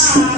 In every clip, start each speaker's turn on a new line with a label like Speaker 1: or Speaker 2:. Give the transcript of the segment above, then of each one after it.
Speaker 1: Yes.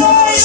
Speaker 1: Yeah.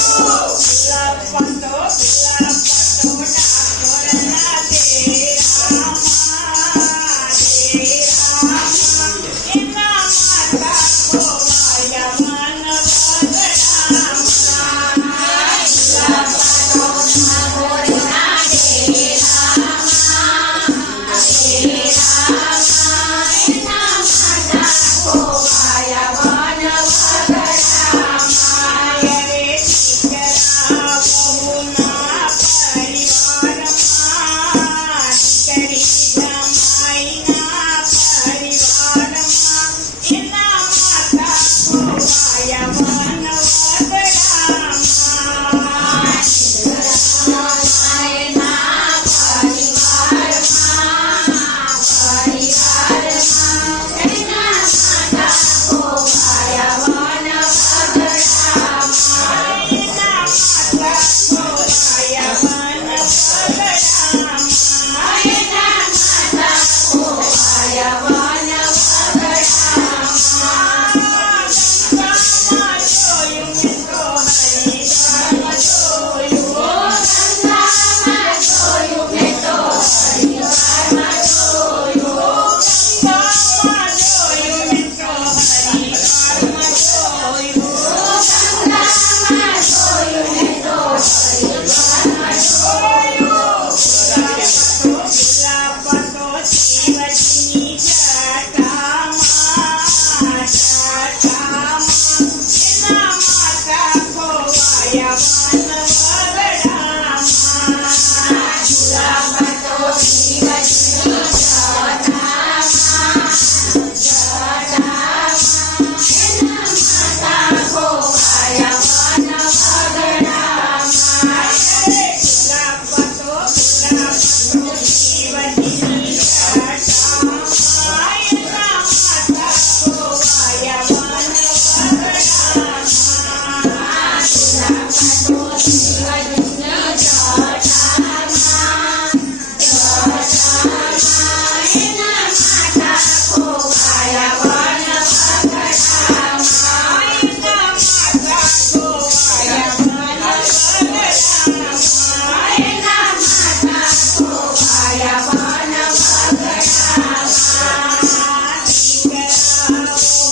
Speaker 1: Yes.